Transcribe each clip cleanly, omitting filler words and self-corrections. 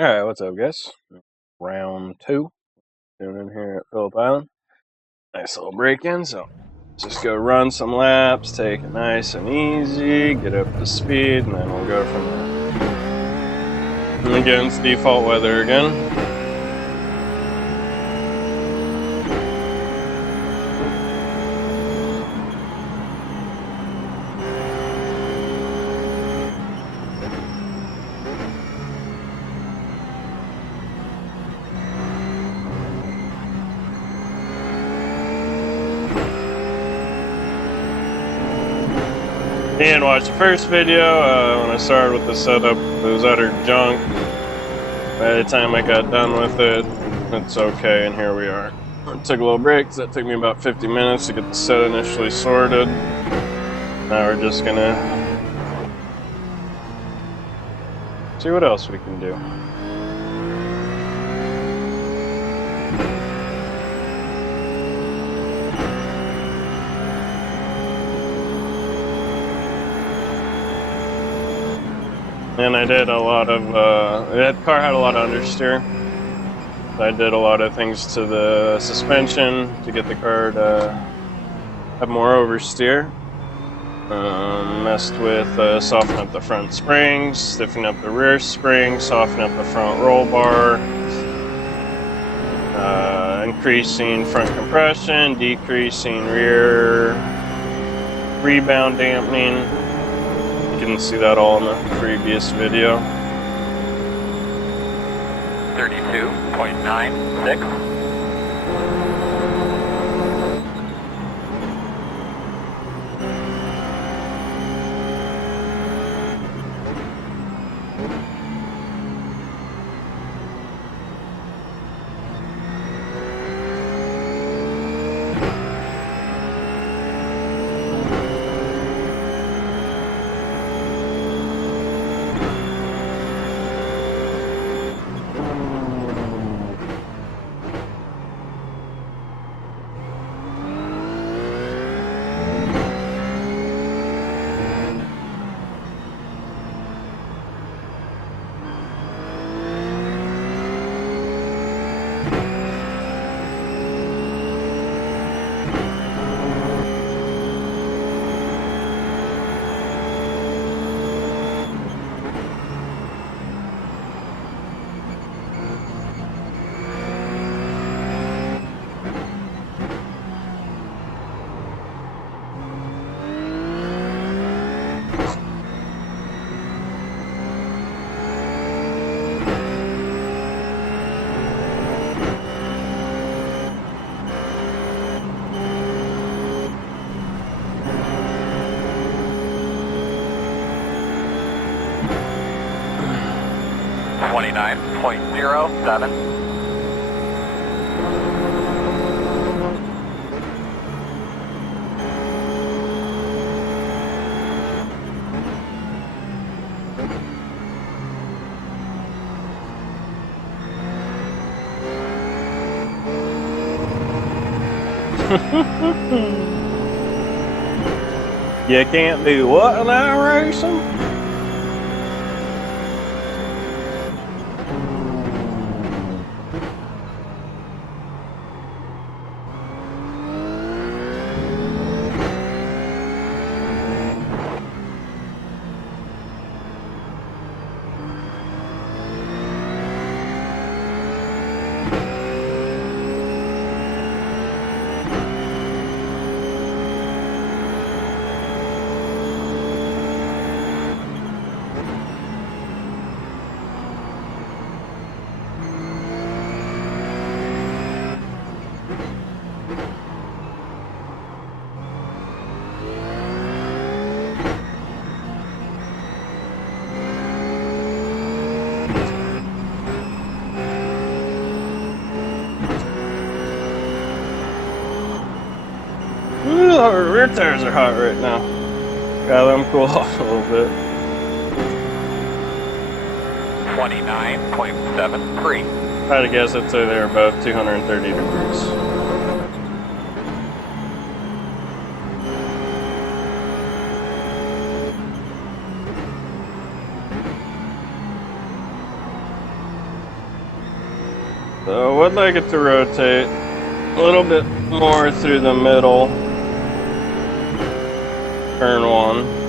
Alright, what's up, guys? Round 2. Doing in here at Phillip Island. Nice little break in, so just go run some laps, take it nice and easy, get up to speed, and then we'll go from there. And again, it's default weather again. You didn't watch the first video. When I started with the setup, it was utter junk. By the time I got done with it, it's okay, and here we are. I took a little break, because that took me about 50 minutes to get the set initially sorted. Now we're just gonna see what else we can do. And I did a lot of, that car had a lot of understeer. I did a lot of things to the suspension to get the car to have more oversteer. Messed with softening up the front springs, stiffening up the rear springs, softening up the front roll bar, increasing front compression, decreasing rear rebound dampening. You can see that all in the previous video. 32.96. .07. You can't do what in iRacing? Ooh, our rear tires are hot right now. Got them cool off a little bit. 29.73. I'd guess I'd say they're about 230 degrees. So I would like it to rotate a little bit more through the middle. Turn 1.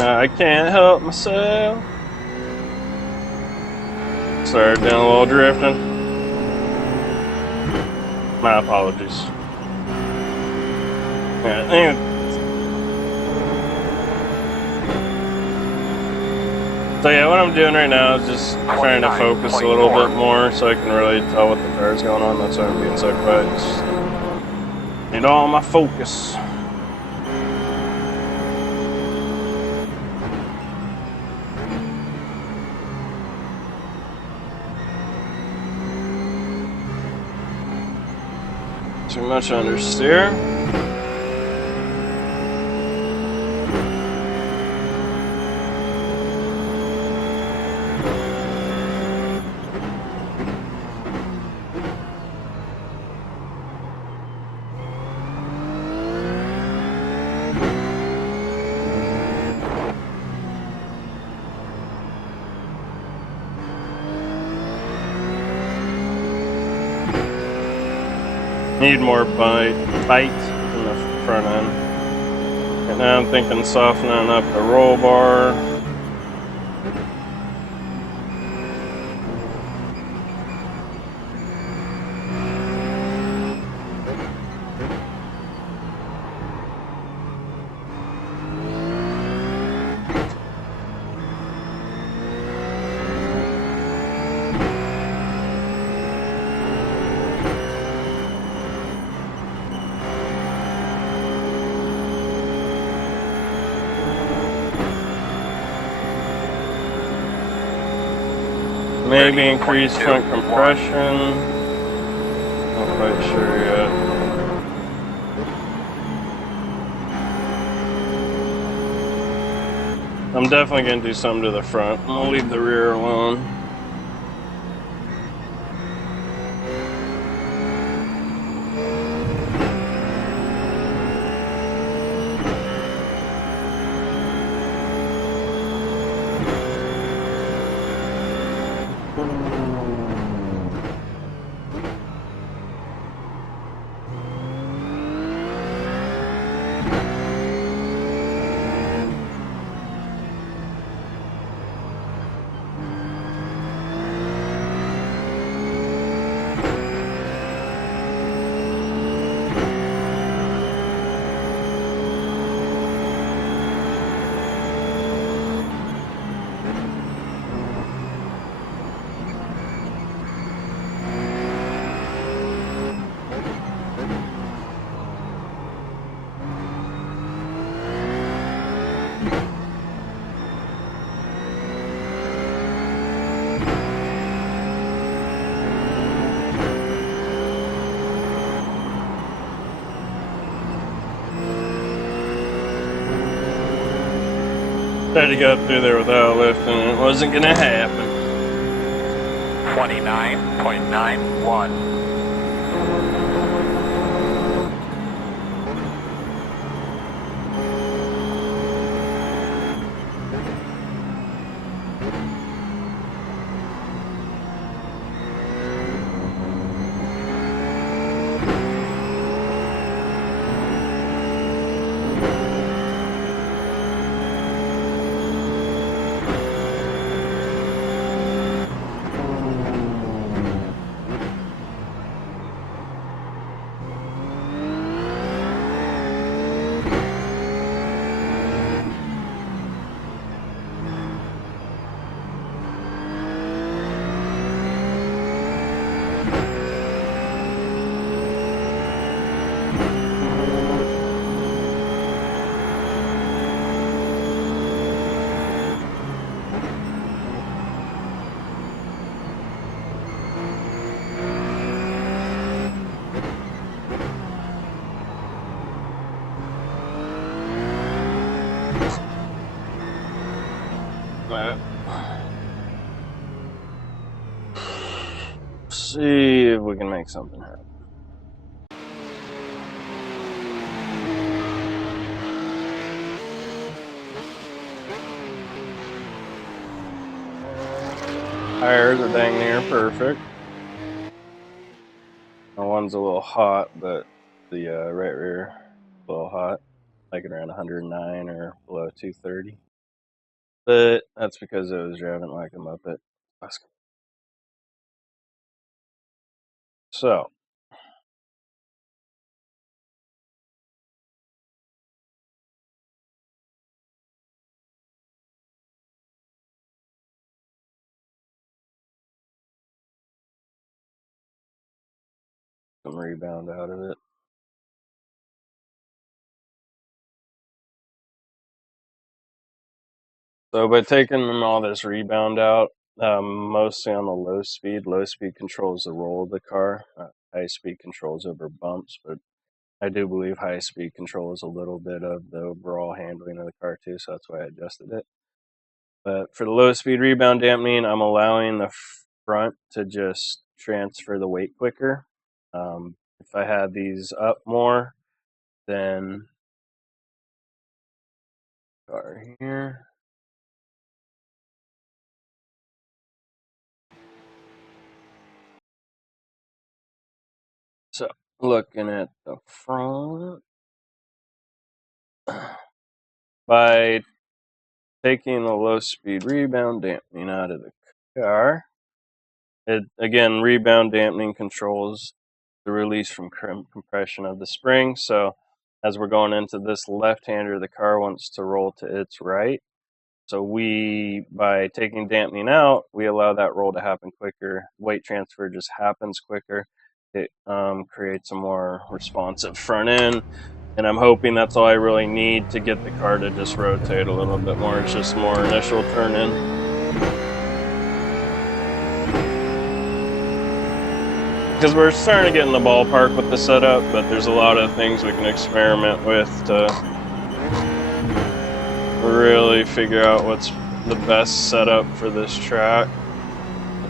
I can't help myself. Started doing a little drifting. My apologies. Yeah, anyway. So yeah, what I'm doing right now is just trying to focus a little bit more so I can really tell what the car's going on. That's why I'm being so quiet. Just need all my focus. Too much understeer. Need more bite in the front end. And now I'm thinking softening up the roll bar. Maybe increase front compression. Not quite sure yet. I'm definitely going to do something to the front. I'll leave the rear alone. Tried to go through there without lifting, and it wasn't gonna happen. 29.91. at. See if we can make something happen. Tires are dang near perfect. The one's a little hot, but the right rear a little hot, like around 109 or below 230. But that's because I was driving like a Muppet. So, some rebound out of it. So by taking all this rebound out, mostly on the low speed controls the roll of the car. High speed controls over bumps, but I do believe high speed controls a little bit of the overall handling of the car too, so that's why I adjusted it. But for the low speed rebound dampening, I'm allowing the front to just transfer the weight quicker. If I had these up more, then car here. So looking at the front, by taking the low speed rebound dampening out of the car, it again, rebound dampening controls the release from compression of the spring. So as we're going into this left-hander, the car wants to roll to its right. So by taking dampening out, we allow that roll to happen quicker. Weight transfer just happens quicker. It creates a more responsive front end. And I'm hoping that's all I really need to get the car to just rotate a little bit more. It's just more initial turn in. Because we're starting to get in the ballpark with the setup, but there's a lot of things we can experiment with to really figure out what's the best setup for this track,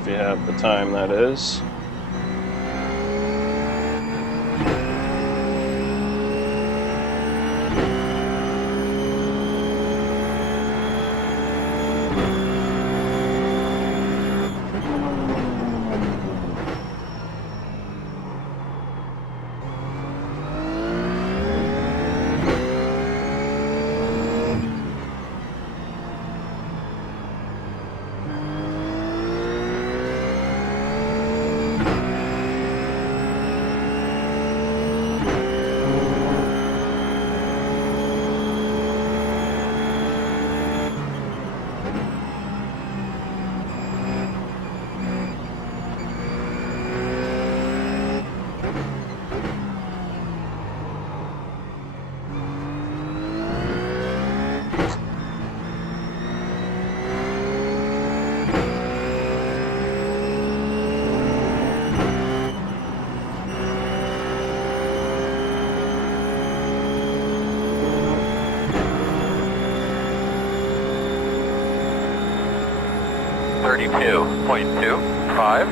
if you have the time, that is. .25.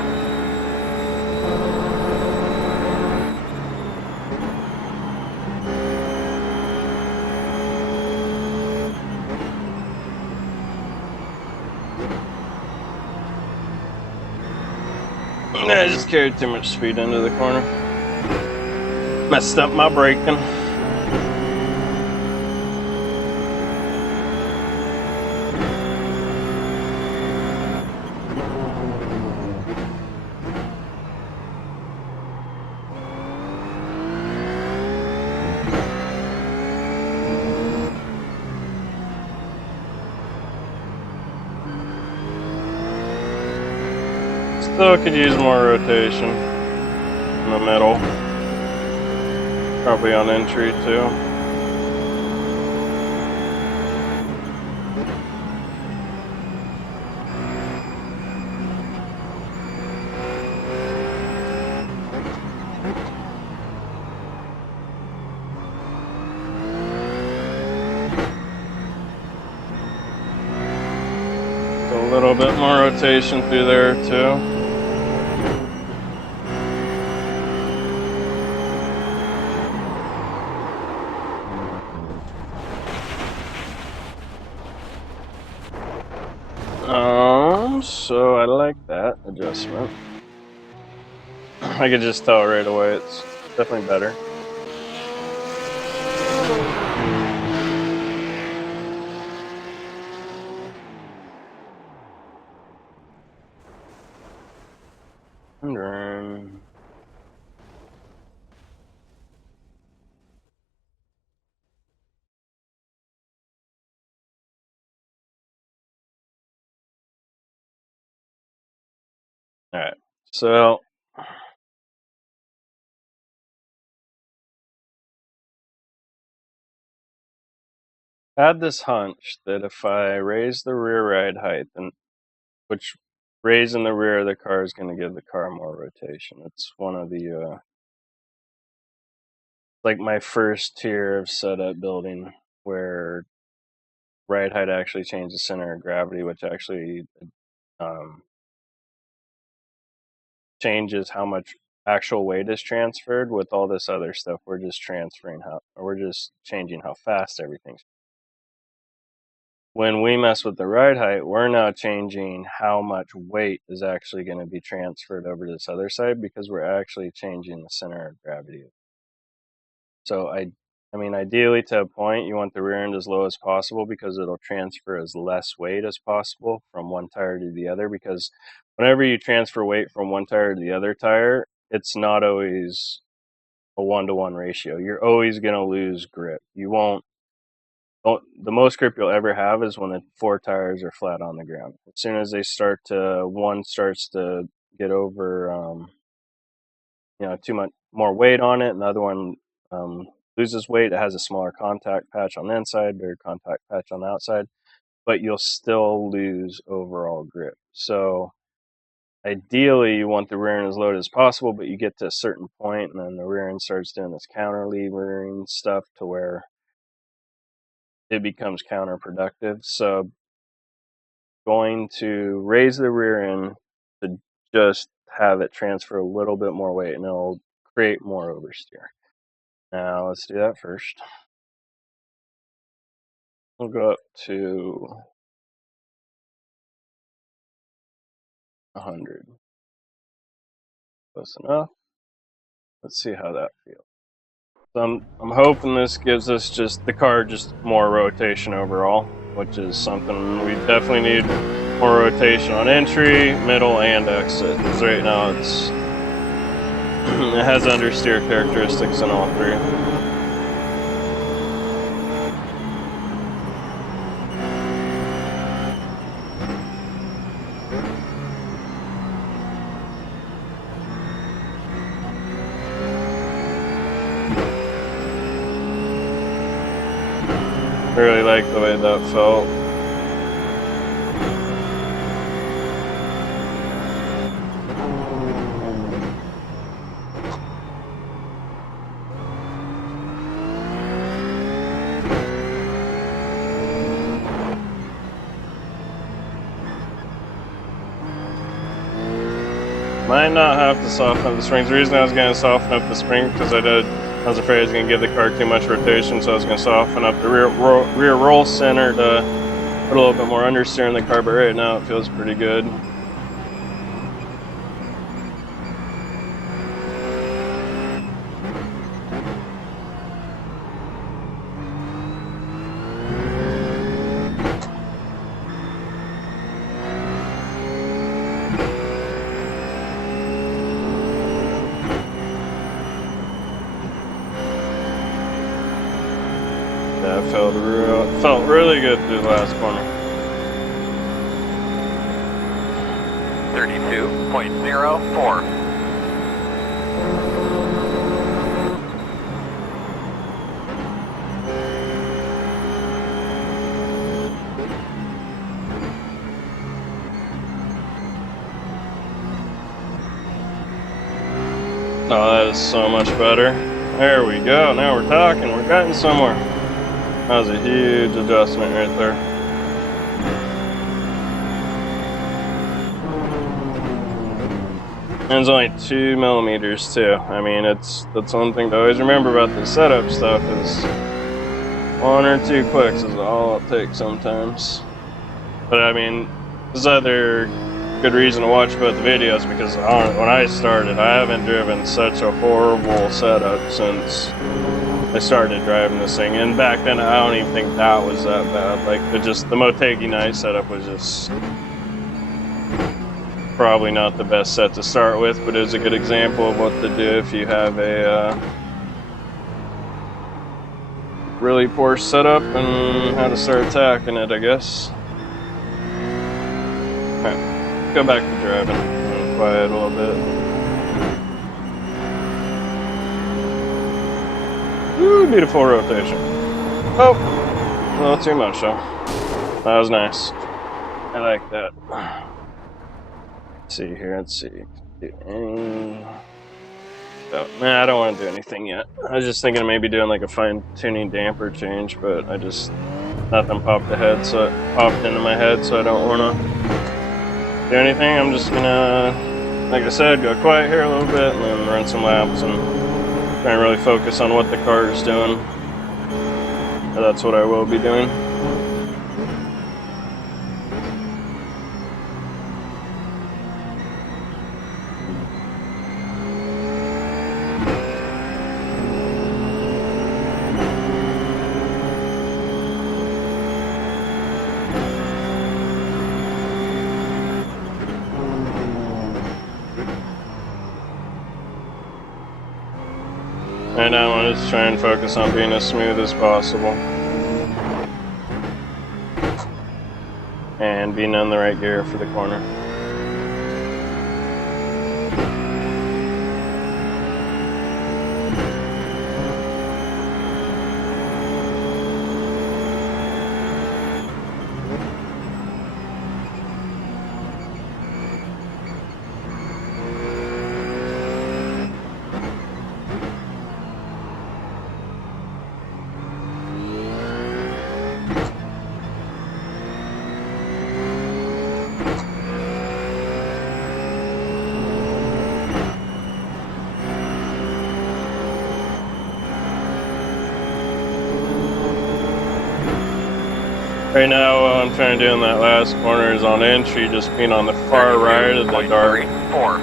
I just carried too much speed into the corner. Messed up my braking. Still could use more rotation in the middle. Probably on entry too. bit more rotation through there too. So I like that adjustment. I could just tell right away it's definitely better. Alright, so I had this hunch that if I raise the rear ride height, and which raising the rear of the car is going to give the car more rotation. It's one of the like my first tier of setup building where ride height actually changes center of gravity, which actually changes how much actual weight is transferred. With all this other stuff, we're just changing how fast everything's. When we mess with the ride height, we're now changing how much weight is actually going to be transferred over to this other side, because we're actually changing the center of gravity. So I mean, ideally to a point, you want the rear end as low as possible because it'll transfer as less weight as possible from one tire to the other, because whenever you transfer weight from one tire to the other tire, it's not always a 1-to-1 ratio. You're always going to lose grip. The most grip you'll ever have is when the 4 tires are flat on the ground. As soon as one starts to get over, too much more weight on it, and the other one loses weight, it has a smaller contact patch on the inside, bigger contact patch on the outside, but you'll still lose overall grip. So ideally, you want the rear end as loaded as possible, but you get to a certain point, and then the rear end starts doing this counterlevering stuff to where it becomes counterproductive. So going to raise the rear end to just have it transfer a little bit more weight, and it'll create more oversteer. Now let's do that first. We'll go up to 100. Close enough. Let's see how that feels. So I'm hoping this gives us the car just more rotation overall, which is something we definitely need. More rotation on entry, middle, and exit. Because right now it has understeer characteristics in all three. I really like the way that felt. Might not have to soften up the springs. The reason I was going to soften up the spring because I was afraid I was going to give the car too much rotation, so I was going to soften up the rear roll center to put a little bit more understeer in the car, but right now it feels pretty good. Yeah, it felt really good through the last corner. 32.04. Oh, that is so much better. There we go. Now we're talking. We're getting somewhere. That was a huge adjustment right there. And it's only 2 millimeters too. I mean, that's one thing to always remember about the setup stuff is 1 or 2 clicks is all it takes sometimes. But I mean, there's other good reason to watch both the videos because when I started, I haven't driven such a horrible setup since I started driving this thing. And back then, I don't even think that was that bad. Like, the Motegi Night setup was just probably not the best set to start with, but it was a good example of what to do if you have a really poor setup and how to start attacking it, I guess. Alright, go back to driving and quiet a little bit. Ooh, beautiful rotation. Oh, a little too much though. That was nice. I like that. Let's see here, let's see. Oh, nah, I don't want to do anything yet. I was just thinking of maybe doing like a fine-tuning damper change, but nothing popped into my head, so I don't want to do anything. I'm just gonna, like I said, go quiet here a little bit and then run some laps and try and really focus on what the car is doing. And that's what I will be doing. Right now I'm just trying to focus on being as smooth as possible. And being on the right gear for the corner. Right now, what I'm trying to do in that last corner is on entry, just being on the far right of the dark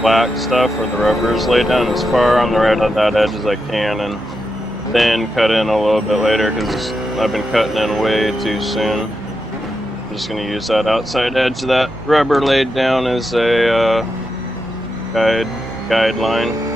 black stuff where the rubber is laid down, as far on the right of that edge as I can, and then cut in a little bit later because I've been cutting in way too soon. I'm just going to use that outside edge of that rubber laid down as a guideline.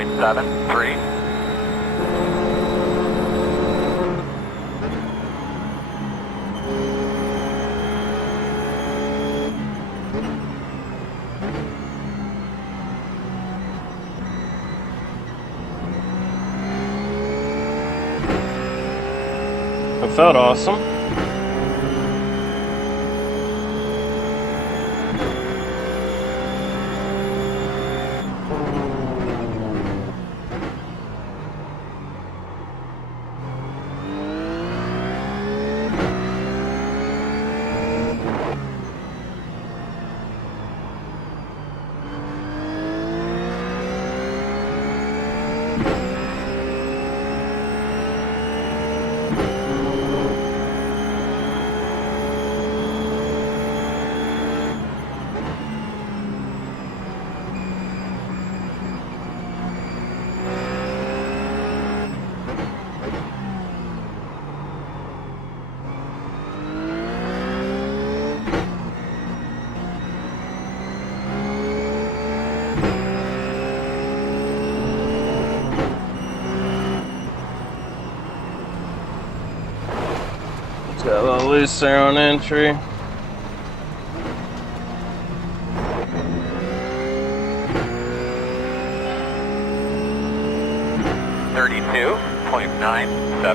.73. It felt awesome. little loose there on entry. .97. I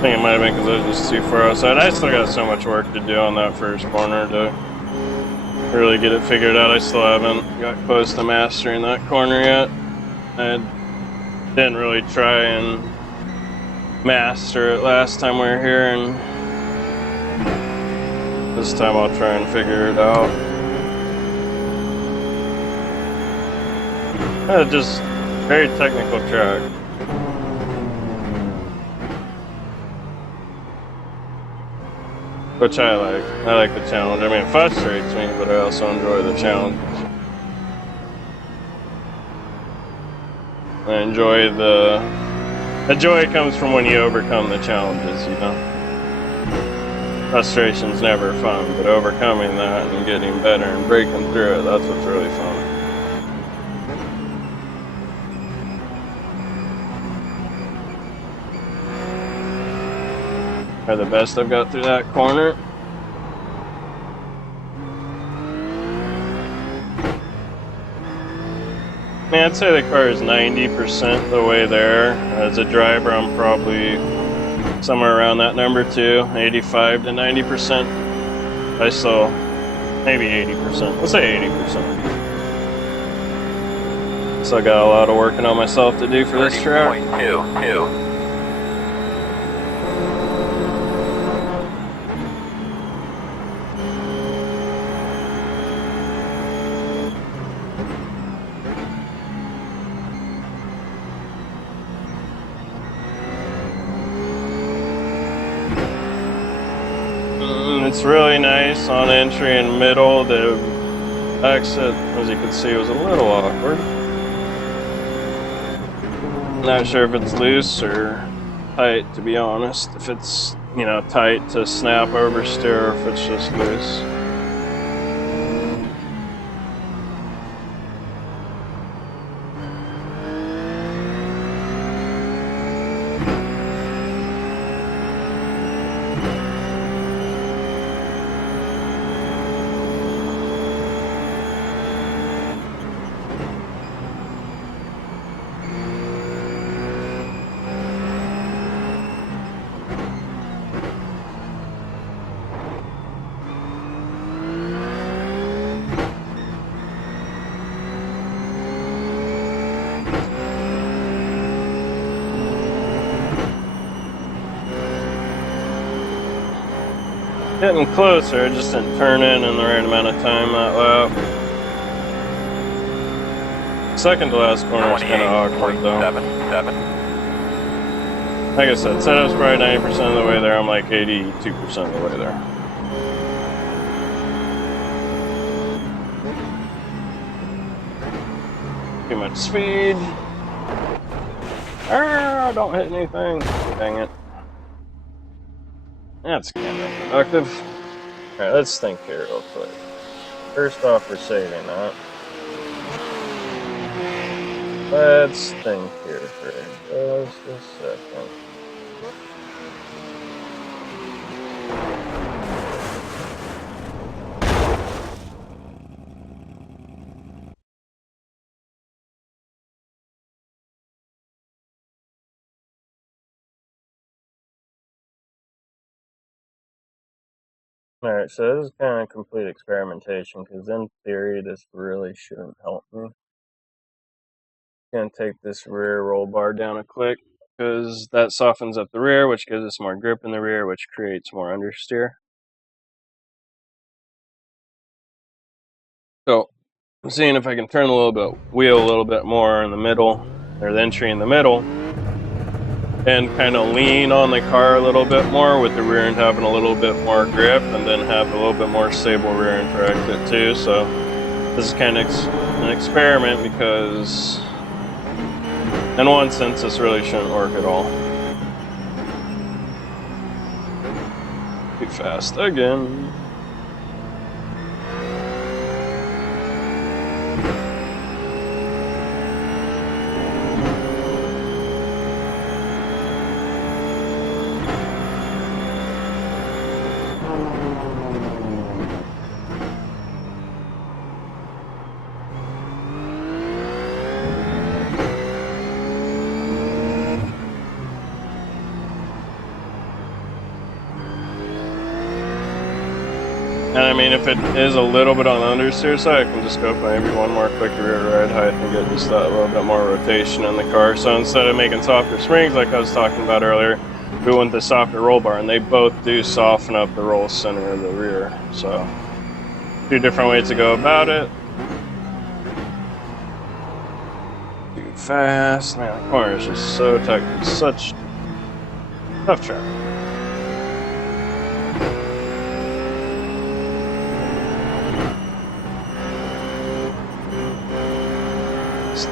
think it might have been because I was just too far outside. I still got so much work to do on that first corner to really get it figured out. I still haven't got close to mastering that corner yet. I didn't really try and master it last time we were here, and this time I'll try and figure it out. Just very technical track. Which I like. I like the challenge. I mean, it frustrates me, but I also enjoy the challenge. I enjoy the joy comes from when you overcome the challenges, you know. Frustration's never fun, but overcoming that and getting better and breaking through it, that's what's really fun. Are the best I've got through that corner. I mean, I'd say the car is 90% the way there. As a driver, I'm probably somewhere around that number too, 85 to 90%. I still, maybe 80%. Let's say 80%. So I got a lot of working on myself to do for this track. 30.22. It's really nice on entry and middle. The exit, as you can see, was a little awkward. Not sure if it's loose or tight, to be honest. If it's, you know, tight to snap oversteer, or if it's just loose. Getting closer, I just didn't turn in the right amount of time that lap. Second to last corner is kind of awkward though. 78.77. Like I said, setup's probably 90% of the way there. I'm like 82% of the way there. Too much speed. Ah, don't hit anything. Dang it. That's kind of productive. Alright, let's think here real quick. First off, we're saving that. Let's think here for just a second. Alright, so this is kind of complete experimentation, because in theory this really shouldn't help me. Gonna take this rear roll bar down a click, because that softens up the rear, which gives us more grip in the rear, which creates more understeer. So I'm seeing if I can turn wheel a little bit more in the middle, or the entry in the middle, and kind of lean on the car a little bit more with the rear end having a little bit more grip, and then have a little bit more stable rear end for exit too. So this is kind of an experiment, because in one sense this really shouldn't work at all. Too fast again. mean, if it is a little bit on the understeer side, I can just go for maybe one more quick rear ride height and get just that little bit more rotation in the car. So instead of making softer springs like I was talking about earlier, we went the softer roll bar, and they both do soften up the roll center of the rear. So, two different ways to go about it. Too fast. Man, the corner is just so tight. It's such tough track.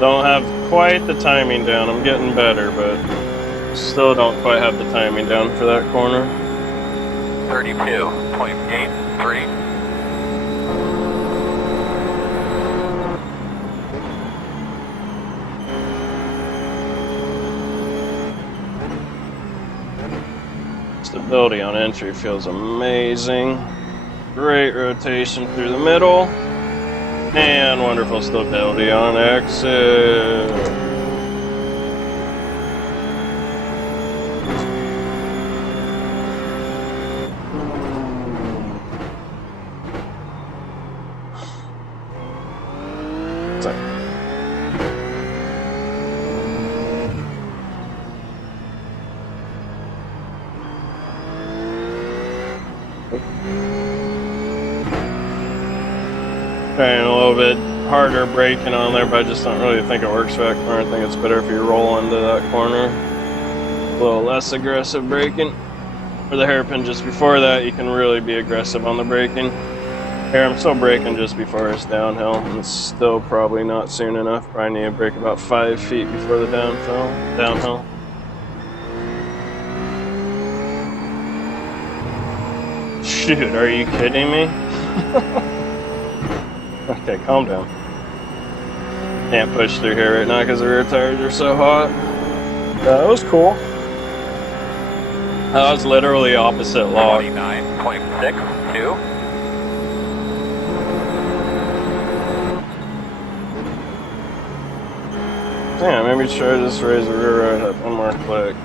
Don't have quite the timing down. I'm getting better, but still don't quite have the timing down for that corner. 32.83. Stability on entry feels amazing. Great rotation through the middle. And wonderful stability on exit. Trying a little bit harder braking on there, but I just don't really think it works for that corner. I think it's better if you roll into that corner. A little less aggressive braking. For the hairpin just before that, you can really be aggressive on the braking. Here, I'm still braking just before it's downhill. It's still probably not soon enough. Probably need to brake about 5 feet before the downhill. Shoot, are you kidding me? Okay, calm down. Can't push through here right now because the rear tires are so hot. That was cool. That was literally opposite lock. 29.62. Yeah, maybe try to just raise the rear ride up one more click.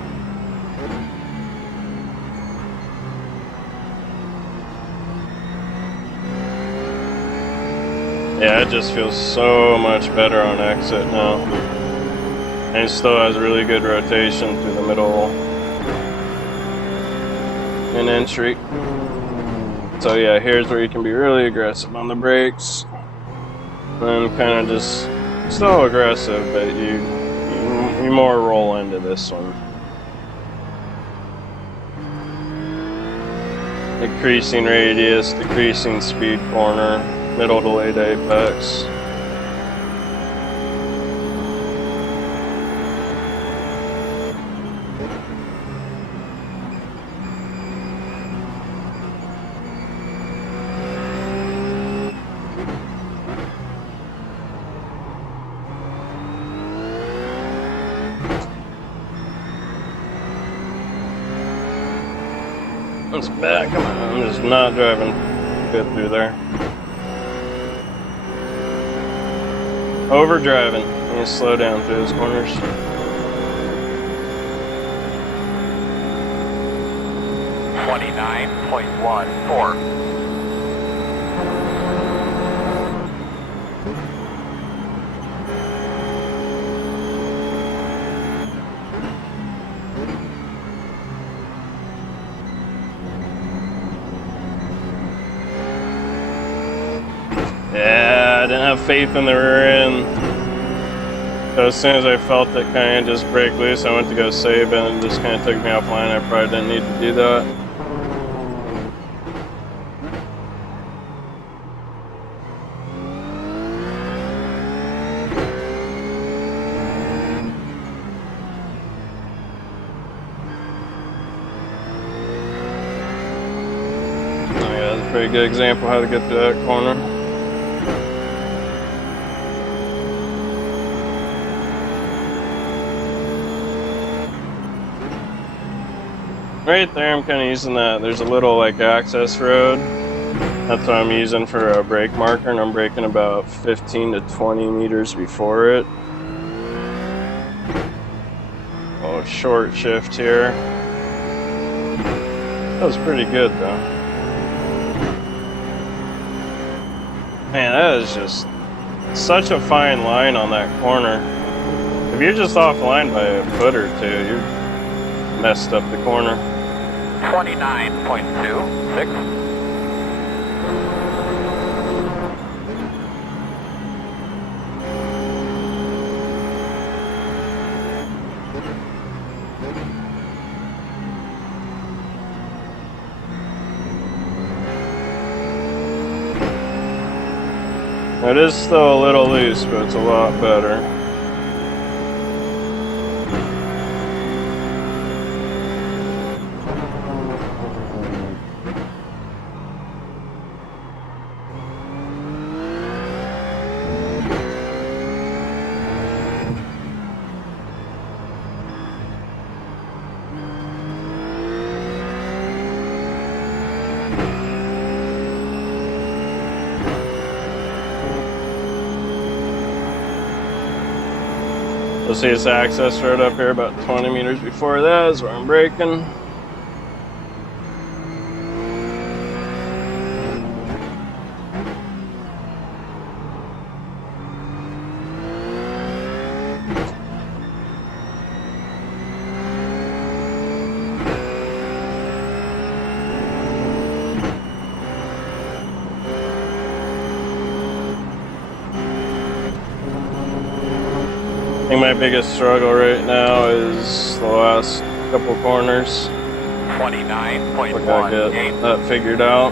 Yeah, it just feels so much better on exit now. And it still has really good rotation through the middle and entry. So yeah, here's where you can be really aggressive on the brakes. And kind of just still aggressive, but you more roll into this one. Decreasing radius, decreasing speed corner. Middle to late apex. It's back. Come on, I'm just not driving good through there. Overdriving. You need to slow down through those corners. $29.14. Yeah, I didn't have faith in the rear end. So as soon as I felt it kind of just break loose, I went to go save it and it just kind of took me offline. I probably didn't need to do that. Oh yeah, that's a pretty good example of how to get through that corner. Right there, I'm kind of using that. There's a little like access road. That's what I'm using for a brake marker, and I'm braking about 15 to 20 meters before it. Oh, short shift here. That was pretty good though. Man, that is just such a fine line on that corner. If you're just offline by a foot or two, you messed up the corner. 29.26. It is still a little loose, but it's a lot better. You'll see this access road up here about 20 meters before that is where I'm braking. I think my biggest struggle right now is the last couple corners. 29.18. I gotta get that figured out.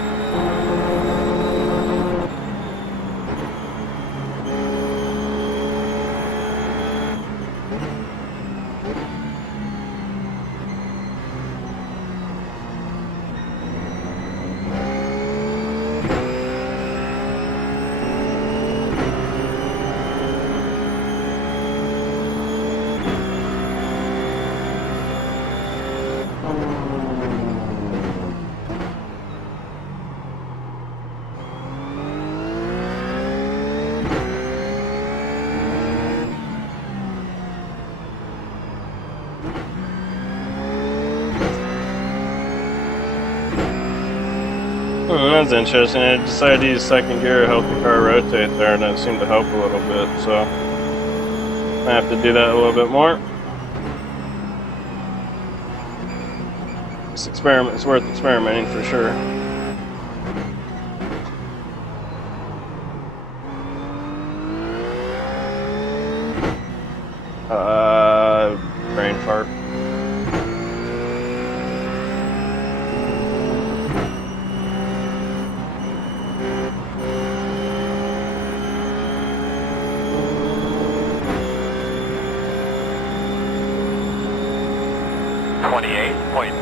That's interesting. I decided to use second gear to help the car rotate there, and it seemed to help a little bit, so I have to do that a little bit more. This experiment is worth experimenting for sure. Brain fart.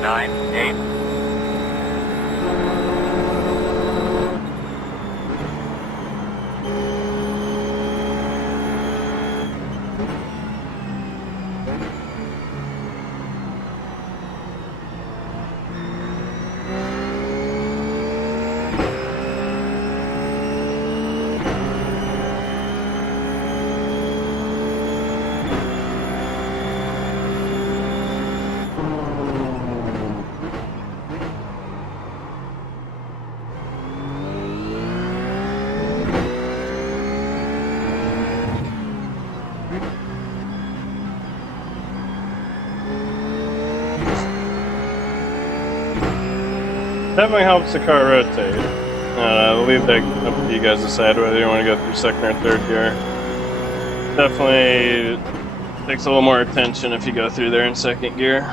.98. Definitely helps the car rotate. I'll leave that up to you guys to decide whether you want to go through second or third gear. Definitely takes a little more attention if you go through there in second gear.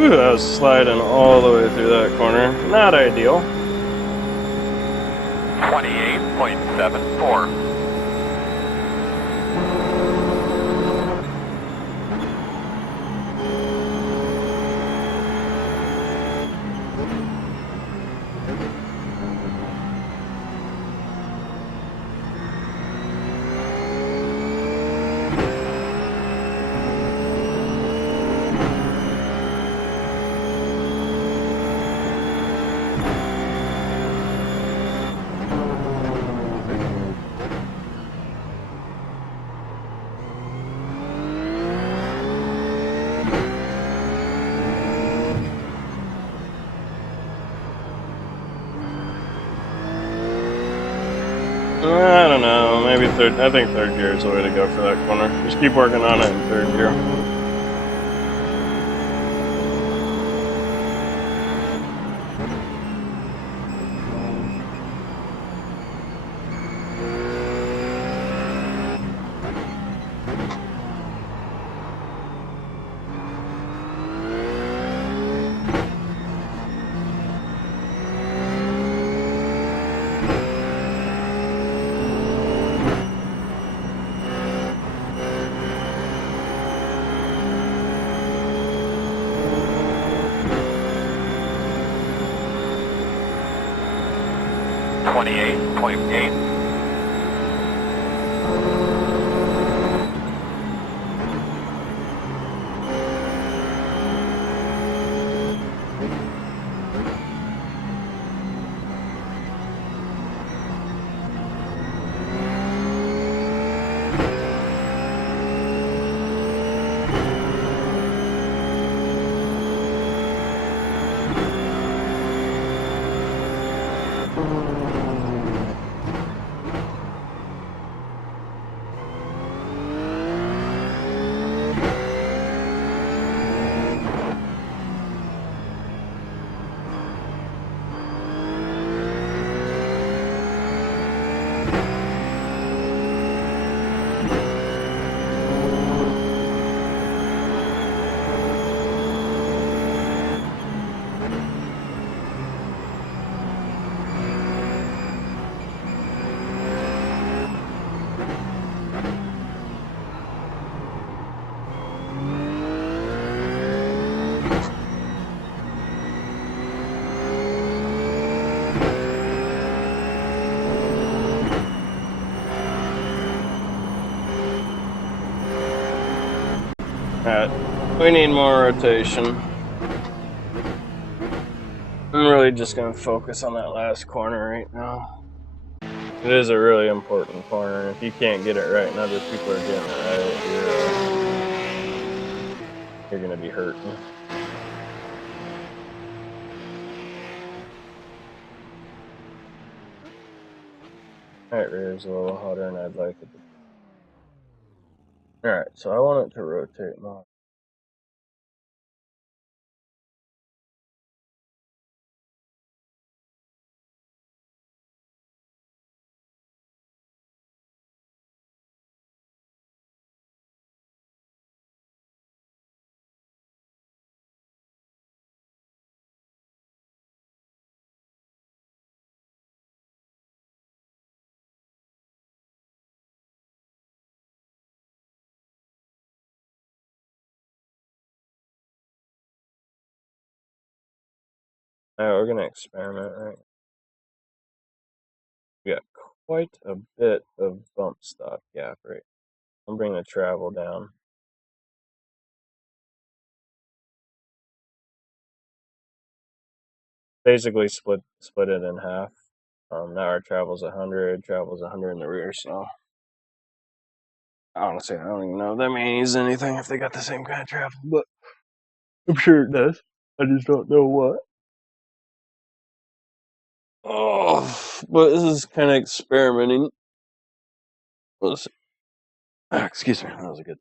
Ooh, I was sliding all the way through that corner. Not ideal. 28.74. I don't know. Maybe third. I think third gear is the way to go for that corner. Just keep working on it in third gear. .8. Alright, we need more rotation. I'm really just going to focus on that last corner right now. It is a really important corner. If you can't get it right and other people are getting it right, you're going to be hurting. Alright, rear is a little hotter than I'd like it to be. Alright, so I want it to rotate more. Alright, we're going to experiment, right? We got quite a bit of bump stop gap right. I'm bringing the travel down. Basically split it in half. Now our travel's 100, travel's 100 in the rear, so honestly, I don't even know if that means anything if they got the same kind of travel, but I'm sure it does. I just don't know what. Oh, but this is kind of experimenting. Excuse me, that was a good.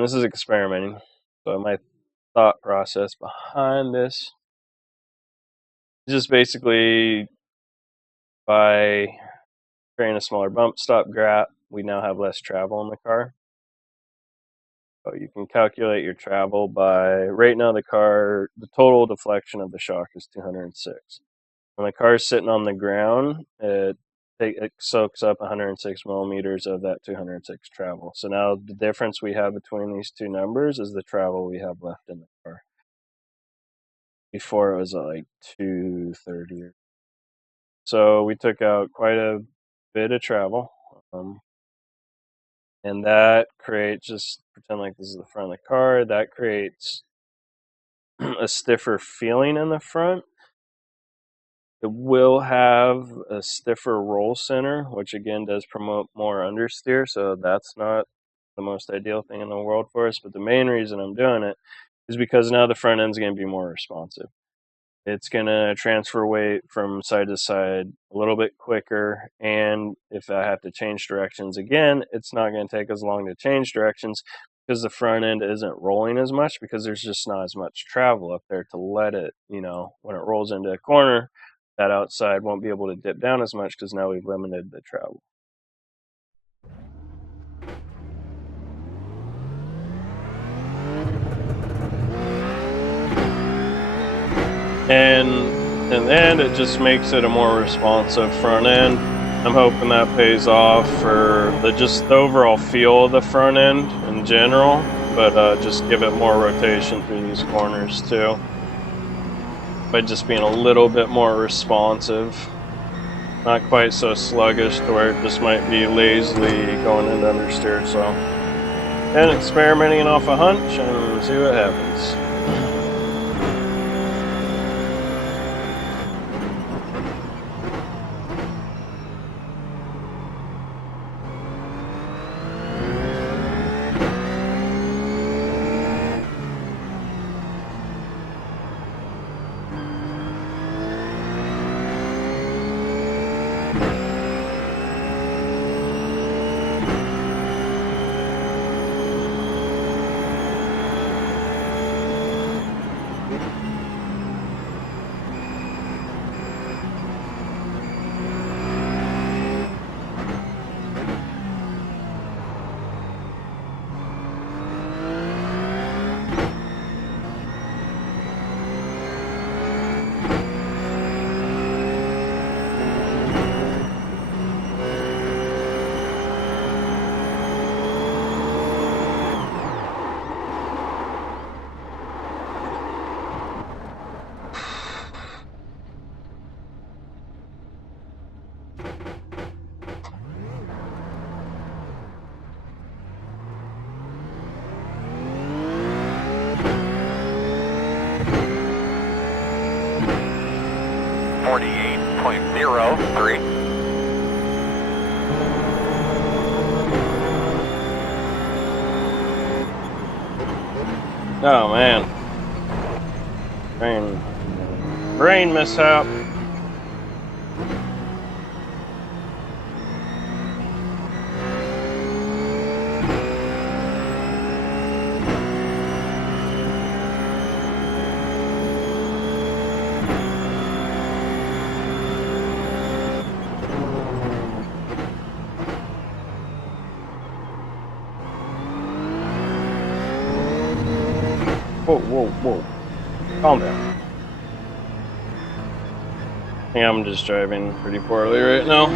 This is experimenting. So my thought process behind this is just basically by creating a smaller bump stop gap, we now have less travel in the car. So you can calculate your travel by, right now the total deflection of the shock is 206. When the car is sitting on the ground, it soaks up 106 millimeters of that 206 travel. So now the difference we have between these two numbers is the travel we have left in the car. Before it was like 230. So we took out quite a bit of travel. And that creates, just pretend like this is the front of the car, that creates a stiffer feeling in the front. It will have a stiffer roll center, which again does promote more understeer, so that's not the most ideal thing in the world for us. But the main reason I'm doing it is because now the front end's going to be more responsive. it's going to transfer weight from side to side a little bit quicker. And if I have to change directions again, it's not going to take as long to change directions because the front end isn't rolling as much because there's just not as much travel up there to let it, when it rolls into a corner, that outside won't be able to dip down as much because now we've limited the travel. And in the end, it just makes it a more responsive front end. I'm hoping that pays off for just the overall feel of the front end in general, but just give it more rotation through these corners too, by just being a little bit more responsive, not quite so sluggish to where it just might be lazily going into understeer. So, and experimenting off a hunch and see what happens. Oh man, brain mishap. Whoa. Calm down. I think I'm just driving pretty poorly right now.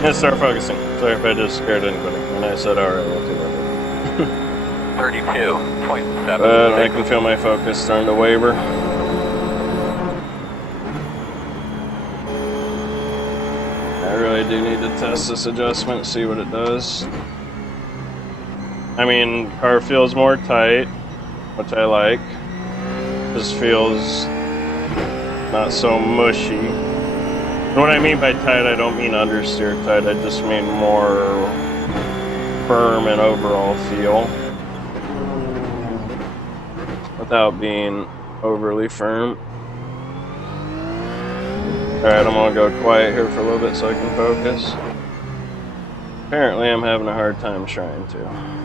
Let's start focusing. Sorry if I just scared anybody when I said alright, we'll do that. 32.7. I can feel my focus starting to waver. I really do need to test this adjustment, see what it does. I mean, car feels more tight, which I like. Just feels not so mushy. And what I mean by tight, I don't mean understeer tight, I just mean more firm and overall feel, without being overly firm. Alright, I'm gonna go quiet here for a little bit so I can focus. Apparently I'm having a hard time trying to.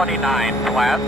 29 flat.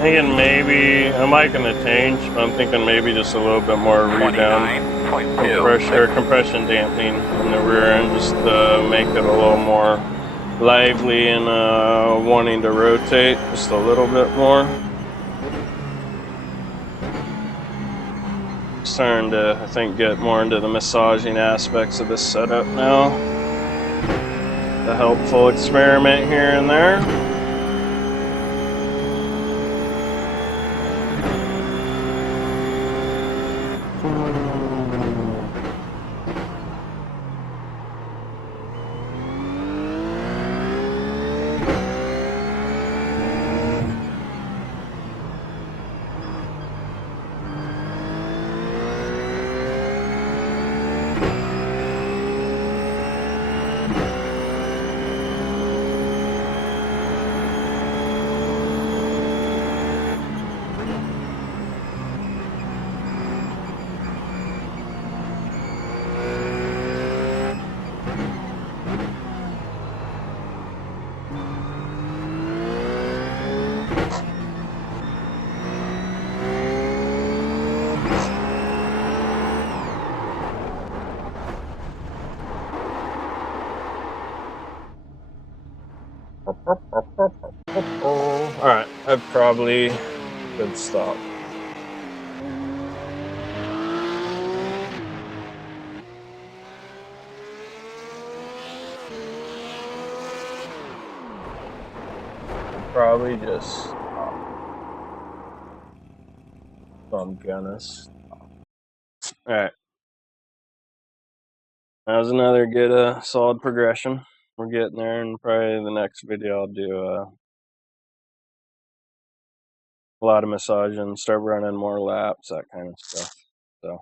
Thinking maybe I'm liking the change, but I'm thinking maybe just a little bit more rebound compression dampening in the rear end, just to make it a little more lively and wanting to rotate just a little bit more. Starting to, I think, get more into the massaging aspects of this setup now. A helpful experiment here and there. Alright, I probably should stop. Probably just stop. So I'm gonna stop. Alright. That was another good solid progression. We're getting there, and probably the next video I'll do a lot of massaging, start running more laps, that kind of stuff. So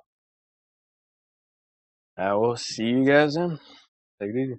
I will see you guys then. Take it easy.